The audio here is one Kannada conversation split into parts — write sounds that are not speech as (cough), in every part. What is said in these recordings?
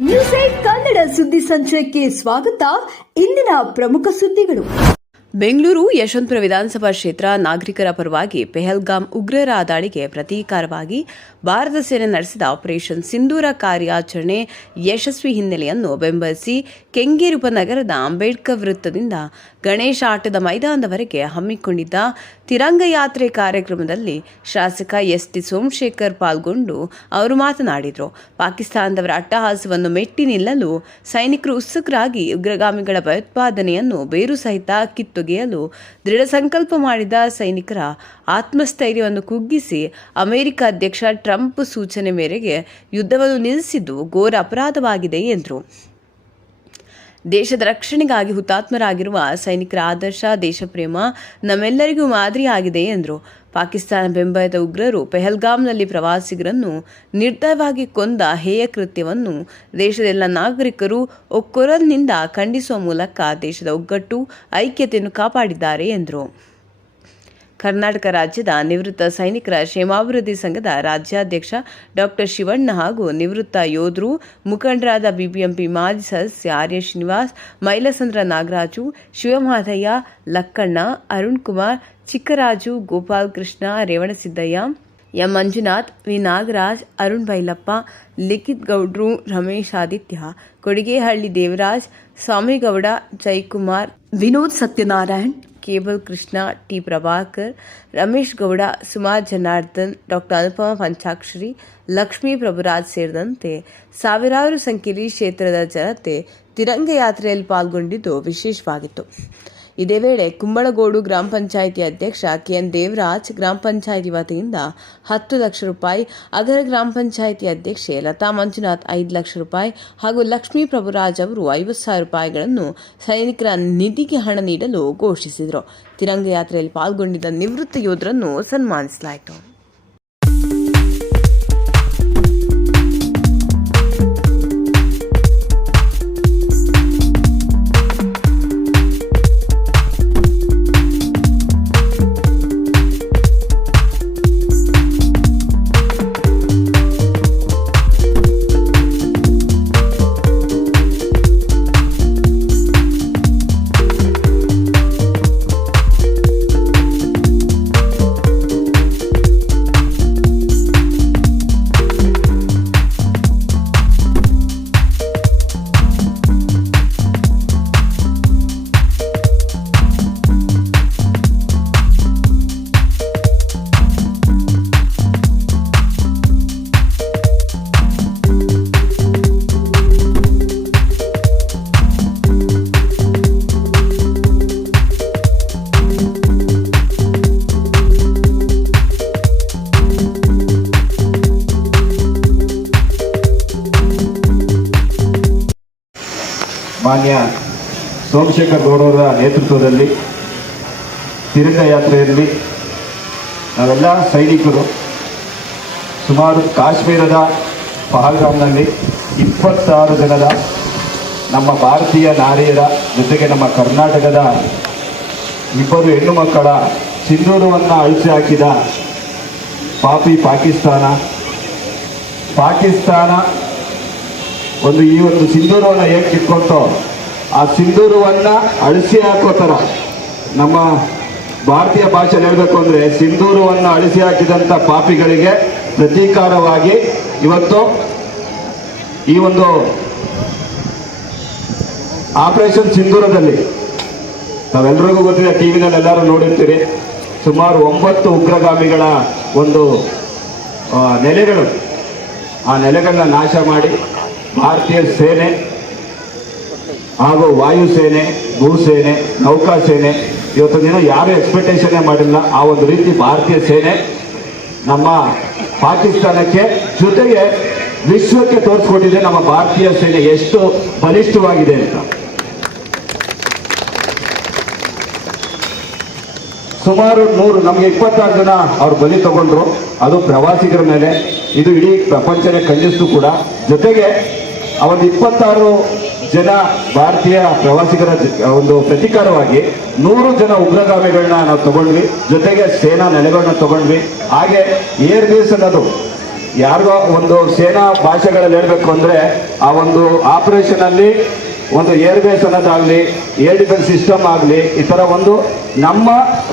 ನ್ಯೂಸ್ ಏಟ್ ಕನ್ನಡ ಸುದ್ದಿ ಸಂಚಯಕ್ಕೆ ಸ್ವಾಗತ. ಇಂದಿನ ಪ್ರಮುಖ ಸುದ್ದಿಗಳು. ಬೆಂಗಳೂರು ಯಶವಂತಪುರ ವಿಧಾನಸಭಾ ಕ್ಷೇತ್ರ ನಾಗರಿಕರ ಪರವಾಗಿ ಪೆಹಲ್ಗಾಮ್ ಉಗ್ರರ ದಾಳಿಗೆ ಪ್ರತೀಕಾರವಾಗಿ ಭಾರತ ಸೇನೆ ನಡೆಸಿದ ಆಪರೇಷನ್ ಸಿಂಧೂರ ಕಾರ್ಯಾಚರಣೆ ಯಶಸ್ವಿ ಹಿನ್ನೆಲೆಯನ್ನು ಬೆಂಬಲಿಸಿ ಕೆಂಗೇರುಪ ನಗರದ ಅಂಬೇಡ್ಕರ್ ವೃತ್ತದಿಂದ ಗಣೇಶ ಆಟದ ಮೈದಾನದವರೆಗೆ ಹಮ್ಮಿಕೊಂಡಿದ್ದ ತಿರಂಗ ಯಾತ್ರೆ ಕಾರ್ಯಕ್ರಮದಲ್ಲಿ ಶಾಸಕ ಎಸ್ ಟಿ ಸೋಮಶೇಖರ್ ಪಾಲ್ಗೊಂಡು ಅವರು ಮಾತನಾಡಿದರು. ಪಾಕಿಸ್ತಾನದವರ ಅಟ್ಟಹಾಸವನ್ನು ಮೆಟ್ಟಿ ನಿಲ್ಲಲು ಸೈನಿಕರು ಉತ್ಸುಕರಾಗಿ ಉಗ್ರಗಾಮಿಗಳ ಭಯೋತ್ಪಾದನೆಯನ್ನು ಬೇರು ಸಹಿತ ಕಿತ್ತೊಗೆಯಲು ದೃಢ ಸಂಕಲ್ಪ ಮಾಡಿದ ಸೈನಿಕರ ಆತ್ಮಸ್ಥೈರ್ಯವನ್ನು ಕುಗ್ಗಿಸಿ ಅಮೆರಿಕ ಅಧ್ಯಕ್ಷ ಟ್ರಂಪ್ ಸೂಚನೆ ಮೇರೆಗೆ ಯುದ್ಧವನ್ನು ನಿಲ್ಲಿಸಿದ್ದು ಘೋರ ಅಪರಾಧವಾಗಿದೆ ಎಂದರು. ದೇಶದ ರಕ್ಷಣೆಗಾಗಿ ಹುತಾತ್ಮರಾಗಿರುವ ಸೈನಿಕರ ಆದರ್ಶ, ದೇಶಪ್ರೇಮ ನಮ್ಮೆಲ್ಲರಿಗೂ ಮಾದರಿಯಾಗಿದೆ ಎಂದರು. ಪಾಕಿಸ್ತಾನ ಬೆಂಬಲಿತ ಉಗ್ರರು ಪೆಹಲ್ಗಾಮ್ನಲ್ಲಿ ಪ್ರವಾಸಿಗರನ್ನು ನಿರ್ದಯವಾಗಿ ಕೊಂದ ಹೇಯ ಕೃತ್ಯವನ್ನು ದೇಶದ ಎಲ್ಲ ನಾಗರಿಕರು ಒಕ್ಕೊರಲ್ನಿಂದ ಖಂಡಿಸುವ ಮೂಲಕ ದೇಶದ ಒಗ್ಗಟ್ಟು, ಐಕ್ಯತೆಯನ್ನು ಕಾಪಾಡಿದ್ದಾರೆ ಎಂದರು. ಕರ್ನಾಟಕ ರಾಜ್ಯದ ನಿವೃತ್ತ ಸೈನಿಕರ ಕ್ಷೇಮಾಭಿವೃದ್ಧಿ ಸಂಘದ ರಾಜ್ಯಾಧ್ಯಕ್ಷ ಡಾಕ್ಟರ್ ಶಿವಣ್ಣ ಹಾಗೂ ನಿವೃತ್ತ ಯೋಧರು ಮುಖಂಡರಾದ ಬಿಬಿಎಂಪಿ ಮಾಜಿ ಸದಸ್ಯ Arya Srinivas Mylasandra Nagaraju Shivamadaiah Lakkanna, Arun Kumar, Chikkaraju, Gopal Krishna, Revanasiddaiah, M Manjunath, V Nagaraj, Arun Bailappa, Likhith Gowdru, Ramesh Aditya, Kodigehalli Devaraj, Swamygowda, Jaikumar, Vinod Satyanarayan cable Krishna, T Prabhakar, Ramesh Gowda ಸುಮಾರ್ ಜನಾರ್ದನ್, ಡಾಕ್ಟರ್ ಅನುಪಮ ಪಂಚಾಕ್ಷರಿ, ಲಕ್ಷ್ಮೀ ಪ್ರಭುರಾಜ್ ಸೇರಿದಂತೆ ಸಾವಿರಾರು ಸಂಖ್ಯೆಯಲ್ಲಿ ಕ್ಷೇತ್ರದ ಜನತೆ ತಿರಂಗ ಯಾತ್ರೆಯಲ್ಲಿ ಪಾಲ್ಗೊಂಡಿದ್ದು ವಿಶೇಷವಾಗಿತ್ತು. ಇದೇ ವೇಳೆ ಕುಂಬಳಗೋಡು ಗ್ರಾಮ ಪಂಚಾಯಿತಿ ಅಧ್ಯಕ್ಷ ಕೆಎನ್ ದೇವರಾಜ್ ಗ್ರಾಮ ಪಂಚಾಯಿತಿ ವತಿಯಿಂದ ಹತ್ತು ಲಕ್ಷ ರೂಪಾಯಿ, ಅಗರ ಗ್ರಾಮ ಪಂಚಾಯಿತಿ ಅಧ್ಯಕ್ಷೆ ಲತಾ ಮಂಜುನಾಥ್ ಐದು ಲಕ್ಷ ರೂಪಾಯಿ ಹಾಗೂ ಲಕ್ಷ್ಮೀ ಪ್ರಭುರಾಜ್ ಅವರು ಐವತ್ತು ಸಾವಿರ ರೂಪಾಯಿಗಳನ್ನು ಸೈನಿಕರ ನಿಧಿಗೆ ಹಣ ನೀಡಲು ಘೋಷಿಸಿದರು. ತಿರಂಗ ಯಾತ್ರೆಯಲ್ಲಿ ಪಾಲ್ಗೊಂಡಿದ್ದ ನಿವೃತ್ತ ಯೋಧರನ್ನು ಸನ್ಮಾನಿಸಲಾಯಿತು. ಮಾನ್ಯ ಸೋಮಶೇಖರ್ ಗೌಡವರ ನೇತೃತ್ವದಲ್ಲಿ ತಿರಂಗ ಯಾತ್ರೆಯಲ್ಲಿ ನಾವೆಲ್ಲ ಸೈನಿಕರು. ಸುಮಾರು ಕಾಶ್ಮೀರದ ಪಹಲ್ಗಾಮ್ನಲ್ಲಿ ಇಪ್ಪತ್ತಾರು ಜನದ ನಮ್ಮ ಭಾರತೀಯ ನಾರಿಯರ ಜೊತೆಗೆ ನಮ್ಮ ಕರ್ನಾಟಕದ ಇಬ್ಬರು ಹೆಣ್ಣು ಮಕ್ಕಳ ಸಿಂಧೂರವನ್ನು ಅಳಿಸಿ ಹಾಕಿದ ಪಾಪಿ ಪಾಕಿಸ್ತಾನ. ಪಾಕಿಸ್ತಾನ ಒಂದು ಈ ಒಂದು ಸಿಂಧೂರವನ್ನು ಹೇಗೆ ಕಿತ್ಕೊಂತೋ ಆ ಸಿಂಧೂರವನ್ನ ಅಳಿಸಿ ಹಾಕೋ ಥರ ನಮ್ಮ ಭಾರತೀಯ ಭಾಷೆ ಹೇಳಬೇಕು ಅಂದರೆ ಸಿಂಧೂರವನ್ನು ಅಳಿಸಿ ಹಾಕಿದಂಥ ಪಾಪಿಗಳಿಗೆ ಪ್ರತೀಕಾರವಾಗಿ ಇವತ್ತು ಈ ಒಂದು ಆಪರೇಷನ್ ಸಿಂಧೂರದಲ್ಲಿ ನಾವೆಲ್ಲರಿಗೂ ಗೊತ್ತಿದೆ ಟಿ ವಿನಲ್ಲಿ ಎಲ್ಲರೂ ನೋಡಿರ್ತೀರಿ. ಸುಮಾರು ಒಂಬತ್ತು ಉಗ್ರಗಾಮಿಗಳ ಒಂದು ನೆಲೆಗಳು. ಆ ನೆಲೆಗಳನ್ನ ನಾಶ ಮಾಡಿ ಭಾರತೀಯ ಸೇನೆ ಹಾಗೂ ವಾಯುಸೇನೆ ಭೂಸೇನೆ ನೌಕಾಸೇನೆ ಇವತ್ತು ದಿನ ಯಾರು ಎಕ್ಸ್ಪೆಕ್ಟೇಷನ್ ಮಾಡಿಲ್ಲ. ಆ ಒಂದು ರೀತಿ ಭಾರತೀಯ ಸೇನೆ ನಮ್ಮ ಪಾಕಿಸ್ತಾನಕ್ಕೆ ಜೊತೆಗೆ ವಿಶ್ವಕ್ಕೆ ತೋರಿಸ್ಕೊಟ್ಟಿದೆ ನಮ್ಮ ಭಾರತೀಯ ಸೇನೆ ಎಷ್ಟು ಬಲಿಷ್ಠವಾಗಿದೆ ಅಂತ. ಸುಮಾರು ನೂರು, ನಮಗೆ ಇಪ್ಪತ್ತಾರು ಜನ ಅವ್ರು ಬಲಿ ತಗೊಂಡ್ರು. ಅದು ಪ್ರವಾಸಿಗರ ಮೇಲೆ. ಇದು ಇಡೀ ಪ್ರಪಂಚನೇ ಖಂಡಿಸ್ತು ಕೂಡ. ಜೊತೆಗೆ ಆ ಒಂದು ಇಪ್ಪತ್ತಾರು ಜನ ಭಾರತೀಯ ಪ್ರವಾಸಿಗರ ಒಂದು ಪ್ರತೀಕಾರವಾಗಿ ನೂರು ಜನ ಉಗ್ರಗಾಮಿಗಳನ್ನ ನಾವು ತಗೊಂಡ್ವಿ. ಜೊತೆಗೆ ಸೇನಾ ನೆಲೆಗಳನ್ನ ತಗೊಂಡ್ವಿ. ಹಾಗೆ ಏರ್ ಬೇಸ್ ಅನ್ನೋದು ಯಾರಿಗೋ ಒಂದು ಸೇನಾ ಭಾಷೆಗಳಲ್ಲಿ ಹೇಳ್ಬೇಕು ಅಂದ್ರೆ ಆ ಒಂದು ಆಪರೇಷನ್ ಅಲ್ಲಿ ಒಂದು ಏರ್ಬೇಸ್ ಅನ್ನೋದಾಗ್ಲಿ ಏರ್ ಡಿಫೆನ್ಸ್ ಸಿಸ್ಟಮ್ ಆಗಲಿ, ಈ ತರ ಒಂದು ನಮ್ಮ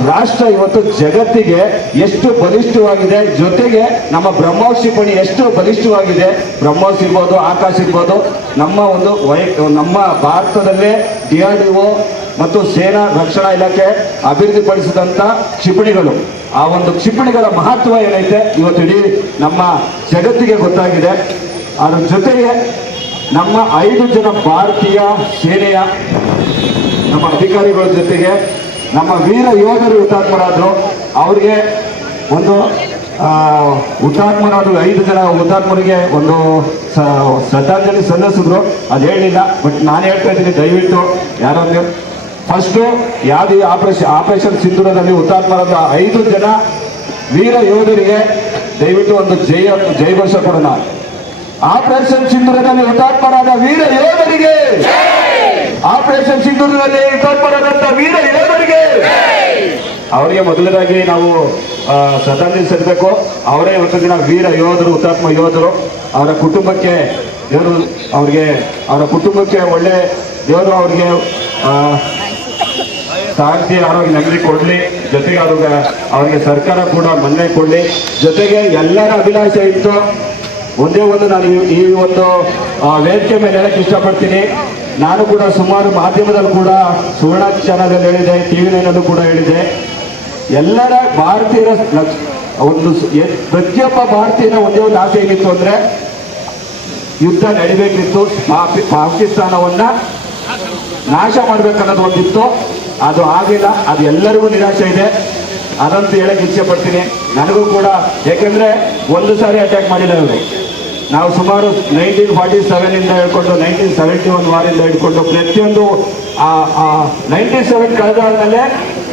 ರಾಷ್ಟ್ರ ಇವತ್ತು ಜಗತ್ತಿಗೆ ಎಷ್ಟು ಬಲಿಷ್ಠವಾಗಿದೆ, ಜೊತೆಗೆ ನಮ್ಮ ಬ್ರಹ್ಮೋಸ್ ಕ್ಷಿಪಣಿ ಎಷ್ಟು ಬಲಿಷ್ಠವಾಗಿದೆ. ಬ್ರಹ್ಮೋಸ್ ಇರ್ಬೋದು ಆಕಾಶ ಇರ್ಬೋದು ನಮ್ಮ ಒಂದು ವೈ, ನಮ್ಮ ಭಾರತದಲ್ಲೇ ಡಿ ಆರ್ ಡಿ ಒ ಮತ್ತು ಸೇನಾ ರಕ್ಷಣಾ ಇಲಾಖೆ ಅಭಿವೃದ್ಧಿಪಡಿಸಿದಂಥ ಕ್ಷಿಪಣಿಗಳು. ಆ ಒಂದು ಕ್ಷಿಪಣಿಗಳ ಮಹತ್ವ ಏನೈತೆ ಇವತ್ತು ಇಡೀ ನಮ್ಮ ಜಗತ್ತಿಗೆ ಗೊತ್ತಾಗಿದೆ. ಅದರ ಜೊತೆಗೆ ನಮ್ಮ ಐದು ಜನ ಭಾರತೀಯ ಸೇನೆಯ ನಮ್ಮ ಅಧಿಕಾರಿಗಳ ಜೊತೆಗೆ ನಮ್ಮ ವೀರ ಯೋಧರು ಹುತಾತ್ಮರಾದ್ರು. ಅವ್ರಿಗೆ ಒಂದು ಹುತಾತ್ಮರಾದ್ರು ಐದು ಜನ ಹುತಾತ್ಮರಿಗೆ ಒಂದು ಶ್ರದ್ಧಾಂಜಲಿ ಸಲ್ಲಿಸಿದ್ರು. ಅದು ಹೇಳಿಲ್ಲ, ಬಟ್ ನಾನು ಹೇಳ್ತಾ ಇದ್ದೀನಿ, ದಯವಿಟ್ಟು ಯಾರೊಂದು ಫಸ್ಟು ಯಾವ್ದು ಆಪರೇಷನ್ ಆಪರೇಷನ್ ಸಿಂಧೂರದಲ್ಲಿ ಹುತಾತ್ಮರಾದ ಐದು ಜನ ವೀರ ಯೋಧರಿಗೆ ದಯವಿಟ್ಟು ಒಂದು ಜಯ, ಜಯಘೋಷ ಕೊಡೋಣ. ಆಪರೇಷನ್ ಸಿಂಧೂರದಲ್ಲಿ ಹುತಾತ್ಮರಾದ ವೀರ ಯೋಧರಿಗೆ ಆಪರೇಷನ್ ಸಿಂಧೂರಿನಲ್ಲಿ ಹುತಾತ್ಮರಾದಂತ ವೀರ ಯೋಧರಿಗೆ ಅವರಿಗೆ ಮೊದಲನೇದಾಗಿ ನಾವು ಶ್ರದ್ಧಾಂಜಲಿ ಸಲ್ಲಿಸಬೇಕು. ಅವರೇ ಇವತ್ತು ದಿನ ವೀರ ಯೋಧರು, ಹುತಾತ್ಮ ಯೋಧರು. ಅವರ ಕುಟುಂಬಕ್ಕೆ ದೇವರು ಅವ್ರಿಗೆ, ಅವರ ಕುಟುಂಬಕ್ಕೆ ಒಳ್ಳೆ ದೇವರು ಅವ್ರಿಗೆ ಶಾಂತಿ, ಆರೋಗ್ಯ ನೆಮ್ಮದಿ ಕೊಡ್ಲಿ. ಜೊತೆಗೆ ಅವ್ರಿಗೆ, ಅವರಿಗೆ ಸರ್ಕಾರ ಕೂಡ ಮನ್ನೆ ಕೊಡ್ಲಿ. ಜೊತೆಗೆ ಎಲ್ಲರ ಅಭಿಲಾಷೆ ಇತ್ತು. ಒಂದೇ ಒಂದು ನಾನು ಈ- ಒಂದು ವೇದಿಕೆ ಮೇಲೆ ಹೇಳಕ್ ಇಷ್ಟಪಡ್ತೀನಿ. ನಾನು ಕೂಡ ಸುಮಾರು ಮಾಧ್ಯಮದಲ್ಲಿ ಕೂಡ ಸುವರ್ಣ ಚಾನಲ್ ಅಲ್ಲಿ ಹೇಳಿದೆ ಟಿವಿ ಕೂಡ ಹೇಳಿದೆ. ಎಲ್ಲರ ಭಾರತೀಯರ ಒಂದು ಪ್ರತಿಯೊಬ್ಬ ಭಾರತೀಯನ ಒಂದೇ ಒಂದು ಆಸೆ ಏನಿತ್ತು ಅಂದ್ರೆ ಯುದ್ಧ ನಡಿಬೇಕಿತ್ತು ಪಾಕಿಸ್ತಾನವನ್ನು ನಾಶ ಮಾಡ್ಬೇಕನ್ನೋದು ಒಂದಿತ್ತು. ಅದು ಆಗಿಲ್ಲ, ಅದು ಎಲ್ಲರಿಗೂ ನಿರಾಶೆ ಇದೆ. ಅದಂತೂ ಹೇಳಕ್ ಇಚ್ಛೆ ಪಡ್ತೀನಿ. ನನಗೂ ಕೂಡ, ಯಾಕೆಂದ್ರೆ ಒಂದು ಸಾರಿ ಅಟ್ಯಾಕ್ ಮಾಡಿಲ್ಲ ಇವರು. ನಾವು ಸುಮಾರು ನೈನ್ಟೀನ್ ಫಾರ್ಟಿ ಸೆವೆನ್ ಇಂದ ಹೇಳ್ಕೊಂಡು ನೈನ್ಟೀನ್ ಸೆವೆಂಟಿ ಒನ್ ವಾರಿಂದ ಹಿಡ್ಕೊಂಡು ಪ್ರತಿಯೊಂದು ನೈನ್ಟೀನ್ ಸೆವೆನ್ ಕಳೆದಾದ್ಮೇಲೆ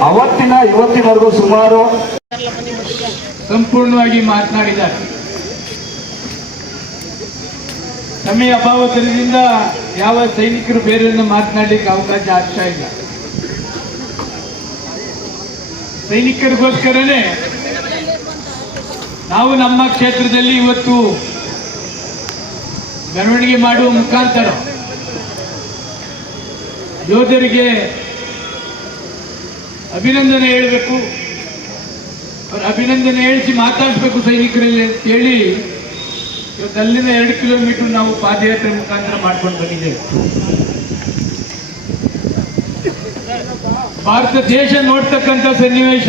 ಅವತ್ತಿನ ಇವತ್ತಿನವರೆಗೂ ಸುಮಾರು ಸಂಪೂರ್ಣವಾಗಿ ಮಾತನಾಡಿದ್ದಾರೆ. ಸಮಯ ಅಭಾವದಿಂದ ಯಾವ ಸೈನಿಕರು ಬೇರೆಯನ್ನು ಮಾತನಾಡಲಿಕ್ಕೆ ಅವಕಾಶ ಆಗ್ತಾ ಇಲ್ಲ. ಸೈನಿಕರಿಗೋಸ್ಕರನೇ ನಾವು ನಮ್ಮ ಕ್ಷೇತ್ರದಲ್ಲಿ ಇವತ್ತು ಮೆರವಣಿಗೆ ಮಾಡುವ ಮುಖಾಂತರ ಯೋಧರಿಗೆ ಅಭಿನಂದನೆ ಹೇಳಬೇಕು. ಅವ್ರ ಅಭಿನಂದನೆ ಹೇಳಿಸಿ ಮಾತಾಡಿಸ್ಬೇಕು ಸೈನಿಕರಲ್ಲಿ ಅಂತ ಹೇಳಿ ಇವತ್ತು ಅಲ್ಲಿಂದ ಎರಡು ಕಿಲೋಮೀಟರ್ ನಾವು ಪಾದಯಾತ್ರೆ ಮುಖಾಂತರ ಮಾಡ್ಕೊಂಡು ಬಂದಿದ್ದೇವೆ. ಭಾರತ ದೇಶ ನೋಡ್ತಕ್ಕಂಥ ಸನ್ನಿವೇಶ.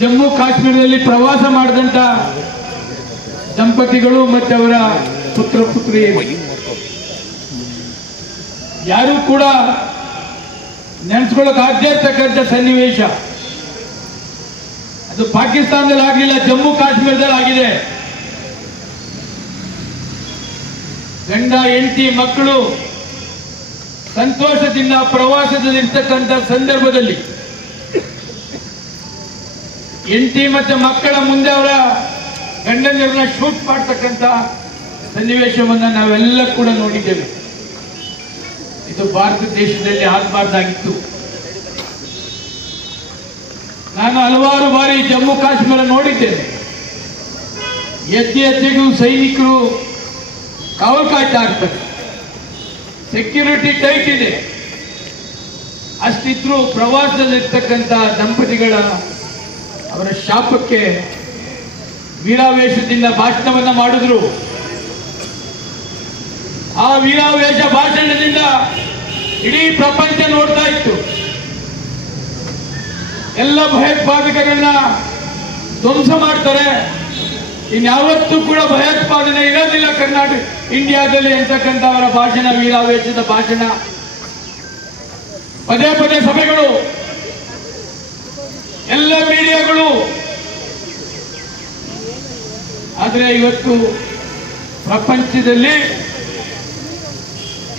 ಜಮ್ಮು ಕಾಶ್ಮೀರದಲ್ಲಿ ಪ್ರವಾಸ ಮಾಡಿದಂತ ದಂಪತಿಗಳು ಮತ್ತೆ ಅವರ ಪುತ್ರ ಪುತ್ರಿಯ ಯಾರು ಕೂಡ ನೆನೆಸ್ಕೊಳ್ಳೋಕೆ ಆಗದೇ ಸನ್ನಿವೇಶ. ಅದು ಪಾಕಿಸ್ತಾನದಲ್ಲಿ ಆಗಲಿಲ್ಲ, ಜಮ್ಮು ಕಾಶ್ಮೀರದಲ್ಲಿ ಆಗಿದೆ. ಗಂಡ, ಹೆಂಡತಿ, ಮಕ್ಕಳು ಸಂತೋಷದಿಂದ ಪ್ರವಾಸದಲ್ಲಿರ್ತಕ್ಕಂಥ ಸಂದರ್ಭದಲ್ಲಿ, ಹೆಂಡತಿ ಮತ್ತು ಮಕ್ಕಳ ಮುಂದೆ ಅವರ ಗಂಡಂದಿರನ್ನ ಶೂಟ್ ಮಾಡ್ತಕ್ಕಂಥ ಸನ್ನಿವೇಶವನ್ನ ನಾವೆಲ್ಲ ಕೂಡ ನೋಡಿದ್ದೇವೆ. ಇದು ಭಾರತ ದೇಶದಲ್ಲಿ ಆಗಬಾರ್ದಾಗಿತ್ತು. ನಾನು ಹಲವಾರು ಬಾರಿ ಜಮ್ಮು ಕಾಶ್ಮೀರ ನೋಡಿದ್ದೇನೆ. ಎದ್ದೆ ಎದ್ದೆಗೂ ಸೈನಿಕರು ಕಾವಲು ಕಾಯ್ತಾ ಇರ್ತಾರೆ. ಸೆಕ್ಯೂರಿಟಿ ಟೈಟ್ ಇದೆ. ಅಷ್ಟಿದ್ರು ಪ್ರವಾಸದಲ್ಲಿರ್ತಕ್ಕಂಥ ದಂಪತಿಗಳ ಅವರ ಶಾಪಕ್ಕೆ ವೀರಾವೇಶದಿಂದ ಭಾಷಣವನ್ನ ಮಾಡಿದ್ರು. ಆ ವೀರಾವೇಶ ಭಾಷಣದಿಂದ ಇಡೀ ಪ್ರಪಂಚ ನೋಡ್ತಾ ಇತ್ತು. ಎಲ್ಲ ಭಯೋತ್ಪಾದಕರನ್ನ ಧ್ವಂಸ ಮಾಡ್ತಾರೆ. ಇನ್ಯಾವತ್ತೂ ಕೂಡ ಭಯೋತ್ಪಾದನೆ ಇರೋದಿಲ್ಲ ಕರ್ನಾಟಕ ಇಂಡಿಯಾದಲ್ಲಿ ಅಂತಕ್ಕಂಥ ಅವರ ಭಾಷಣ, ವೀರಾವೇಶದ ಭಾಷಣ. ಪದೇ ಪದೇ ಸಭೆಗಳು, ಎಲ್ಲ ಮೀಡಿಯಾಗಳು ಆದರೆ ಇವತ್ತು ಪ್ರಪಂಚದಲ್ಲಿ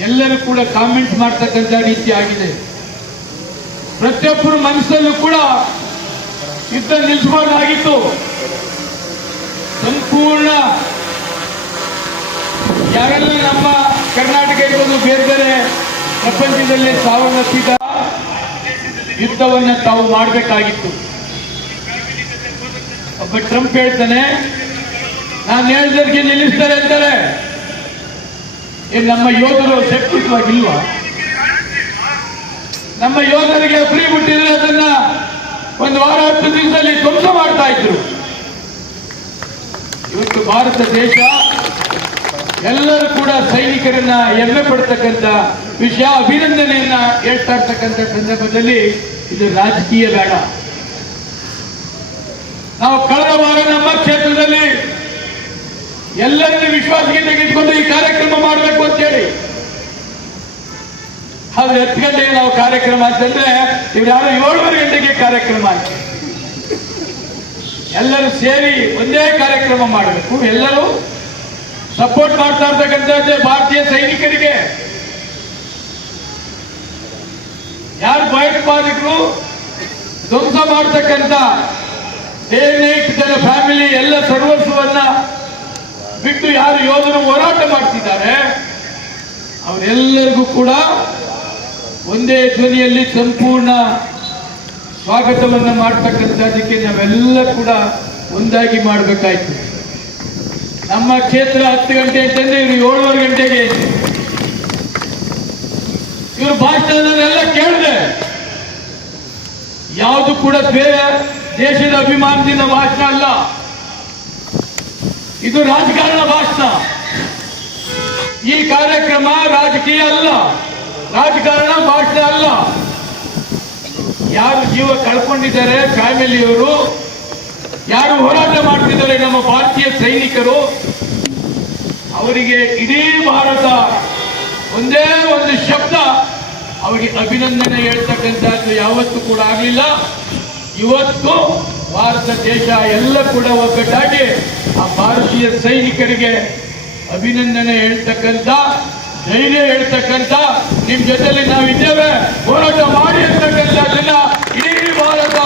ಎಲ್ಲರೂ ಕೂಡ ಕಾಮೆಂಟ್ ಮಾಡ್ತಕ್ಕಂಥ ರೀತಿ ಆಗಿದೆ. ಪ್ರತಿಯೊಬ್ಬರ ಮನಸ್ಸಲ್ಲೂ ಕೂಡ ಯುದ್ಧ ನಿಲ್ಲಿಸಬಹುದಾಗಿತ್ತು ಸಂಪೂರ್ಣ ಯಾರೆಲ್ಲ ನಮ್ಮ ಕರ್ನಾಟಕ ಇರ್ಬೋದು ಬೇರೆ ಬೇರೆ ಪ್ರಪಂಚದಲ್ಲಿ ಸಾವನ್ನಪ್ಪಿದ ಯುದ್ಧವನ್ನು ತಾವು ಮಾಡಬೇಕಾಗಿತ್ತು. ಒಬ್ಬ ಟ್ರಂಪ್ ಹೇಳ್ತಾನೆ ನಾನು ಹೇಳಿದ್ದಕ್ಕೆ ನಿಲ್ಲಿಸ್ತಾರೆ ಅಂತಾರೆ. ಇದು ನಮ್ಮ ಯೋಧರು ಶಕ್ತಿತ್ವಾಗಿಲ್ವಾ ನಮ್ಮ ಯೋಧರಿಗೆ ಫ್ರೀ ಬಿಟ್ಟಿದ್ರೆ ಅದನ್ನ ಒಂದು ವಾರ, ಹತ್ತು ದಿನದಲ್ಲಿ ಧ್ವಂಸ ಮಾಡ್ತಾ ಇದ್ರು. ಇವತ್ತು ಭಾರತ ದೇಶ ಎಲ್ಲರೂ ಕೂಡ ಸೈನಿಕರನ್ನ ಹೆಮ್ಮೆ ಪಡ್ತಕ್ಕಂಥ ವಿಷಯ, ಅಭಿನಂದನೆಯನ್ನ ಹೇಳ್ತಾ ಇರ್ತಕ್ಕಂಥ ಸಂದರ್ಭದಲ್ಲಿ ಇದು ರಾಜಕೀಯ ಬೇಡ. ನಾವು ಕಳೆದ ವಾರ ನಮ್ಮ ಕ್ಷೇತ್ರದಲ್ಲಿ ಎಲ್ಲರನ್ನು ವಿಶ್ವಾಸಕ್ಕೆ ತೆಗೆದುಕೊಂಡು ಈ ಕಾರ್ಯಕ್ರಮ ಮಾಡಬೇಕು ಅಂತ ಹೇಳಿ ಹಾಗೆ ಹತ್ತು ಗಂಟೆಗೆ ನಾವು ಕಾರ್ಯಕ್ರಮ ಅಂತಂದ್ರೆ ಇವ್ರು ಯಾರು ಏಳುವರೆ ಗಂಟೆಗೆ ಕಾರ್ಯಕ್ರಮ ಅಂತ ಎಲ್ಲರೂ ಸೇರಿ ಒಂದೇ ಕಾರ್ಯಕ್ರಮ ಮಾಡಬೇಕು. ಎಲ್ಲರೂ ಸಪೋರ್ಟ್ ಮಾಡ್ತಾ ಇರ್ತಕ್ಕಂಥದ್ದೇ ಭಾರತೀಯ ಸೈನಿಕರಿಗೆ. ಯಾರು ಭಯೋತ್ಪಾದಕರು ಧ್ವಂಸ ಮಾಡ್ತಕ್ಕಂಥ ಫ್ಯಾಮಿಲಿ ಎಲ್ಲ ಸರ್ವಸ್ವವನ್ನ ಬಿಟ್ಟು ಯಾರು ಯೋಧರು ಹೋರಾಟ ಮಾಡ್ತಿದ್ದಾರೆ, ಅವರೆಲ್ಲರಿಗೂ ಕೂಡ ಒಂದೇ ಧ್ವನಿಯಲ್ಲಿ ಸಂಪೂರ್ಣ ಸ್ವಾಗತವನ್ನ ಮಾಡ್ತಕ್ಕಂಥದ್ದಕ್ಕೆ ನಾವೆಲ್ಲ ಕೂಡ ಒಂದಾಗಿ ಮಾಡಬೇಕಾಯ್ತು. ನಮ್ಮ ಕ್ಷೇತ್ರ ಹತ್ತು ಗಂಟೆ ಅಂತಂದ್ರೆ ಇವರು ಏಳುವರೆ ಗಂಟೆಗೆ. ಇವರು ಭಾಷಣದಲ್ಲೆಲ್ಲ ಕೇಳಿದೆ ಯಾವುದು ಕೂಡ ಬೇರೆ ದೇಶದ ಅಭಿಮಾನದಿಂದ ಭಾಷಣ ಅಲ್ಲ. ಇದು ರಾಜಕಾರಣ ಭಾಷಣ ಈ ಕಾರ್ಯಕ್ರಮ ರಾಜಕೀಯ ಅಲ್ಲ, ರಾಜಕಾರಣ ಭಾಷಣ ಅಲ್ಲ. ಯಾರು ಜೀವ ಕಳ್ಕೊಂಡಿದ್ದಾರೆ, ಫ್ಯಾಮಿಲಿಯವರು, ಯಾರು ಹೋರಾಟ ಮಾಡ್ತಿದ್ದಾರೆ ನಮ್ಮ ಭಾರತೀಯ ಸೈನಿಕರು, ಅವರಿಗೆ ಇಡೀ ಭಾರತ ಒಂದೇ ಒಂದು ಶಬ್ದ. ಅವರಿಗೆ ಅಭಿನಂದನೆ ಹೇಳ್ತಕ್ಕಂಥದ್ದು ಯಾವತ್ತೂ ಕೂಡ ಆಗಲಿಲ್ಲ. ಇವತ್ತು ಭಾರತ ದೇಶ ಎಲ್ಲ ಕೂಡ ಒಗ್ಗಟ್ಟಾಗಿ ಆ ಭಾರತೀಯ ಸೈನಿಕರಿಗೆ ಅಭಿನಂದನೆ ಹೇಳ್ತಕ್ಕಂಥ, ಧೈರ್ಯ ಹೇಳ್ತಕ್ಕಂಥ, ನಿಮ್ ಜೊತೆಲಿ ನಾವಿದ್ದೇವೆ ಹೋರಾಟ ಮಾಡಿ ಅಂತಕ್ಕಂಥದ್ದನ್ನ ಇಡೀ ಭಾರತ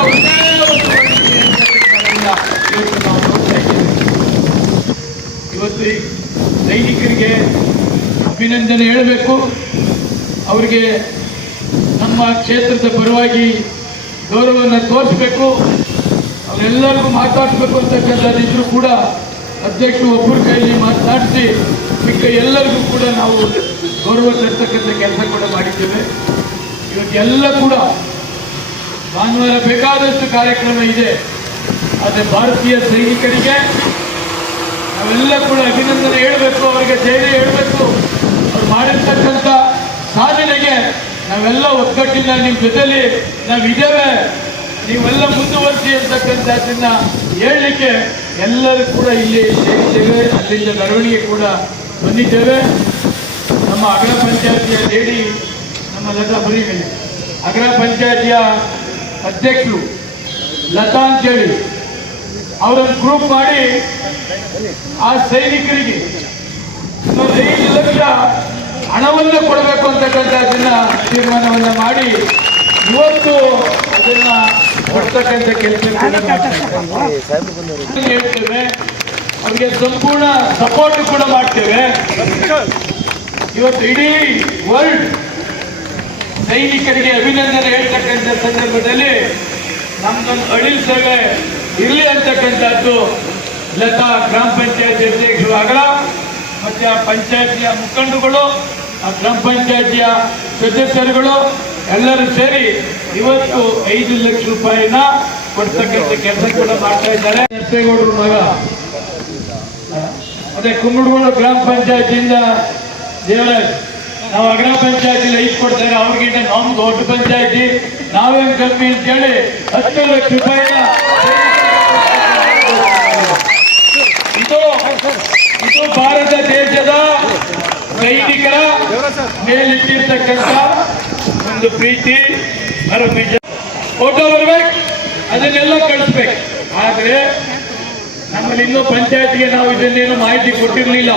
ಇವತ್ತು ಸೈನಿಕರಿಗೆ ಅಭಿನಂದನೆ ಹೇಳಬೇಕು. ಅವರಿಗೆ ನಮ್ಮ ಕ್ಷೇತ್ರದ ಪರವಾಗಿ ಗೌರವವನ್ನು ತೋರಿಸಬೇಕು. ಅವರೆಲ್ಲರಿಗೂ ಮಾತಾಡಬೇಕು ಅಂತಕ್ಕಂಥದ್ದಿದ್ರು ಕೂಡ ಅಧ್ಯಕ್ಷರು ಒಬ್ಬರ ಕೈಯಲ್ಲಿ ಮಾತನಾಡಿಸಿ, ಮಿಕ್ಕ ಎಲ್ಲರಿಗೂ ಕೂಡ ನಾವು ಗೌರವ ತರ್ತಕ್ಕಂಥ ಕೆಲಸ ಕೂಡ ಮಾಡಿದ್ದೇವೆ. ಇವತ್ತೆಲ್ಲ ಕೂಡ ಭಾನುವಾರ ಬೇಕಾದಷ್ಟು ಕಾರ್ಯಕ್ರಮ ಇದೆ. ಆದರೆ ಭಾರತೀಯ ಸೈನಿಕರಿಗೆ ನಾವೆಲ್ಲ ಕೂಡ ಅಭಿನಂದನೆ ಹೇಳಬೇಕು, ಅವರಿಗೆ ಧೈರ್ಯ ಹೇಳಬೇಕು. ಅವ್ರು ಮಾಡಿರ್ತಕ್ಕಂಥ ಸಾಧನೆಗೆ ನಾವೆಲ್ಲ ಒಗ್ಗಟ್ಟಿನ ನಿಮ್ಮ ಜೊತೆಲಿ ನಾವಿದ್ದೇವೆ. ನೀವೆಲ್ಲ ಮುಂದುವರಿಸಿ ಅಂತಕ್ಕಂಥದ್ದನ್ನ ಹೇಳಲಿಕ್ಕೆ ಎಲ್ಲರೂ ಕೂಡ ಇಲ್ಲಿ ಸೇರಿದ್ದೇವೆ ಅಲ್ಲಿಂದ ಮೆರವಣಿಗೆ ಕೂಡ ಬಂದಿದ್ದೇವೆ. ನಮ್ಮ ಅಗ್ರ ಪಂಚಾಯತಿಯ ಲೇಡಿ, ನಮ್ಮ ಲತಾ ಬರೀ ಅಗ್ರ ಪಂಚಾಯತಿಯ ಅಧ್ಯಕ್ಷರು ಲತಾ ಅಂತೇಳಿ. ಅವರನ್ನು ಗ್ರೂಪ್ ಮಾಡಿ ಆ ಸೈನಿಕರಿಗೆ ಐದು ಲಕ್ಷ ಹಣವನ್ನು ಕೊಡಬೇಕು ಅಂತಕ್ಕಂಥದ್ದನ್ನ ತೀರ್ಮಾನವನ್ನು ಮಾಡಿ ಇವತ್ತು ಅದನ್ನ ಕೊಡ್ತಕ್ಕಂಥ ಕೆಲಸ. ಹೇಳ್ತೇವೆ? ಅವ್ರಿಗೆ ಸಂಪೂರ್ಣ ಸಪೋರ್ಟ್ ಕೂಡ ಮಾಡ್ತೇವೆ. ಇವತ್ತು ಇಡೀ ವರ್ಲ್ಡ್ ಸೈನಿಕರಿಗೆ ಅಭಿನಂದನೆ ಹೇಳ್ತಕ್ಕಂಥ ಸಂದರ್ಭದಲ್ಲಿ ನಮ್ದೊಂದು ಅಳಿಲ್ ಸೇವೆ ಇರಲಿ ಅಂತಕ್ಕಂಥದ್ದು ಲತಾ ಗ್ರಾಮ ಪಂಚಾಯತ್ ಅಧ್ಯಕ್ಷರು ಆಗಲ ಮತ್ತೆ ಆ ಪಂಚಾಯತಿಯ ಮುಖಂಡರುಗಳು ಆ ಗ್ರಾಮ ಪಂಚಾಯತಿಯ ಸದಸ್ಯರುಗಳು ಎಲ್ಲರೂ ಸೇರಿ ಇವತ್ತು ಐದು ಲಕ್ಷ ರೂಪಾಯಿನ ಕೊಡ್ತಕ್ಕಂಥ ಕೆಲಸ ಕೂಡ ಮಾಡ್ತಾ ಇದ್ದಾರೆ. ನರಸೇಗೌಡರ ಮಗ. ಅದೇ ಕುಮ್ಮಡಗೋಳು ಗ್ರಾಮ ಪಂಚಾಯತಿಯಿಂದ ದೇವರಾಜ್, ನಾವು ಅಗ್ರ ಪಂಚಾಯತಿ ಐದು ಕೊಡ್ತಾರೆ. ಅವ್ರಿಗಿಂತ ನಮ್ದು ದೊಡ್ಡ ಪಂಚಾಯತಿ. ನಾವೇನ್ ಕಮ್ಮಿ ಅಂತೇಳಿ ಹತ್ತು ಲಕ್ಷ ರೂಪಾಯಿನ ಇದು ಇದು ಭಾರತ ದೇಶದ ಸೈನಿಕರ ಮೇಲಿಟ್ಟಿರ್ತಕ್ಕಂಥ ಒಂದು ಪ್ರೀತಿ ಬರಬೀಜ ಬೀಜ ಫೋಟೋ ಬರ್ಬೇಕು, ಅದನ್ನೆಲ್ಲ ಕಳಿಸ್ಬೇಕು. ಆದ್ರೆ ನಮ್ಮಲ್ಲಿ ಇನ್ನೂ ಪಂಚಾಯತ್ಗೆ ನಾವು ಇದನ್ನೇನು ಮಾಹಿತಿ ಕೊಟ್ಟಿರಲಿಲ್ಲ.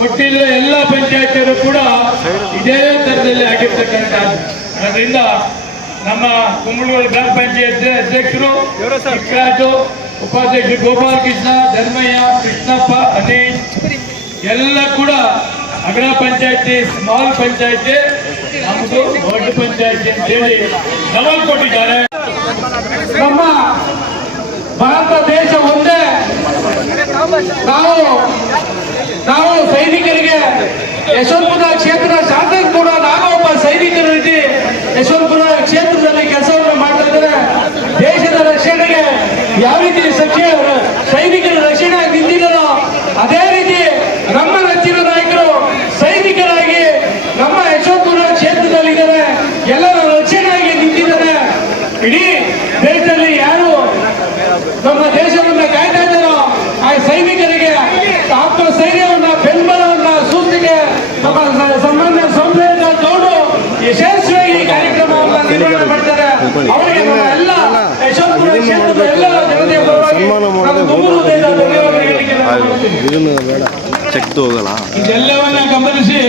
ಕೊಟ್ಟಿಲ್ಲ ಎಲ್ಲ ಪಂಚಾಯತಿಯರು ಕೂಡ ಇದೇ ತರದಲ್ಲಿ ಆಗಿರ್ತಕ್ಕಂಥ ಅದರಿಂದ ನಮ್ಮ ಕುಂಬಳೂರು ಗ್ರಾಮ ಪಂಚಾಯತ್ ಅಧ್ಯಕ್ಷರು ವಿಕ್ರಾಜು ಉಪಾಧ್ಯಕ್ಷ ಗೋಪಾಲ ಕೃಷ್ಣ ಧರ್ಮಯ್ಯ, ಕೃಷ್ಣಪ್ಪ, ಅನೀಶ್, ಎಲ್ಲ ಕೂಡ ಅಗ್ರ ಪಂಚಾಯತಿ ಸ್ಮಾಲ್ ಪಂಚಾಯತಿ ನಮ್ಮದು ದೊಡ್ಡ ಪಂಚಾಯಿತಿ ಅಂತ ಹೇಳಿ ಕೊಟ್ಟಿದ್ದಾರೆ. ನಮ್ಮ ಭಾರತ ದೇಶ ಒಂದೇ ಇದನ್ನು ಬೇಡ. ಹೋಗಲ್ಲ ಇದೆಲ್ಲವನ್ನ ಗಮನಿಸಿ.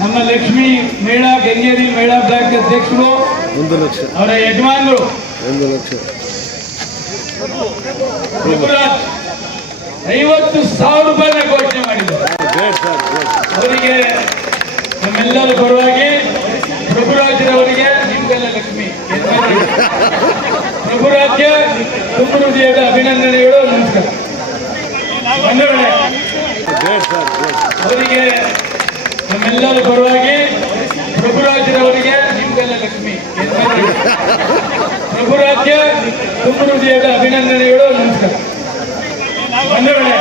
ನಮ್ಮ ಲಕ್ಷ್ಮಿ ಮೇಳ ಗಂಗೇರಿ ಮೇಳ ಬ್ಯಾಂಕ್ ಅಧ್ಯಕ್ಷರು ಒಂದು ಲಕ್ಷ. ಅವರ ಯಜಮಾನರು. ಒಂದು ಲಕ್ಷ. ಐವತ್ತು ಸಾವಿರ ರೂಪಾಯಿ ಘೋಷಣೆ ಮಾಡಿದ್ದಾರೆ ಅವರಿಗೆ ನಮ್ಮೆಲ್ಲರ ಪರವಾಗಿ ಪ್ರಭುರಾಜರವರಿಗೆ ನಿಮ್ಗೆಲ್ಲ ಲಕ್ಷ್ಮಿ. (laughs) ಪ್ರಭುರಾಜ್ಯ ತುಂಬ ಹೃದಯದ ಅಭಿನಂದನೆಗಳು. ಬಂಧುಗಳೇ ಅವರಿಗೆ ನಮ್ಮೆಲ್ಲರ ಪರವಾಗಿ ಪ್ರಭುರಾಜ್ಯವರಿಗೆ ನಿಮ್ಗೆಲ್ಲ ಲಕ್ಷ್ಮಿ. ಪ್ರಭುರಾಜ್ಯ ತುಂಬ ಹೃದಯದ ಅಭಿನಂದನೆಗಳು ನಮಸ್ಕಾರ. ಬಂಧುಗಳೇ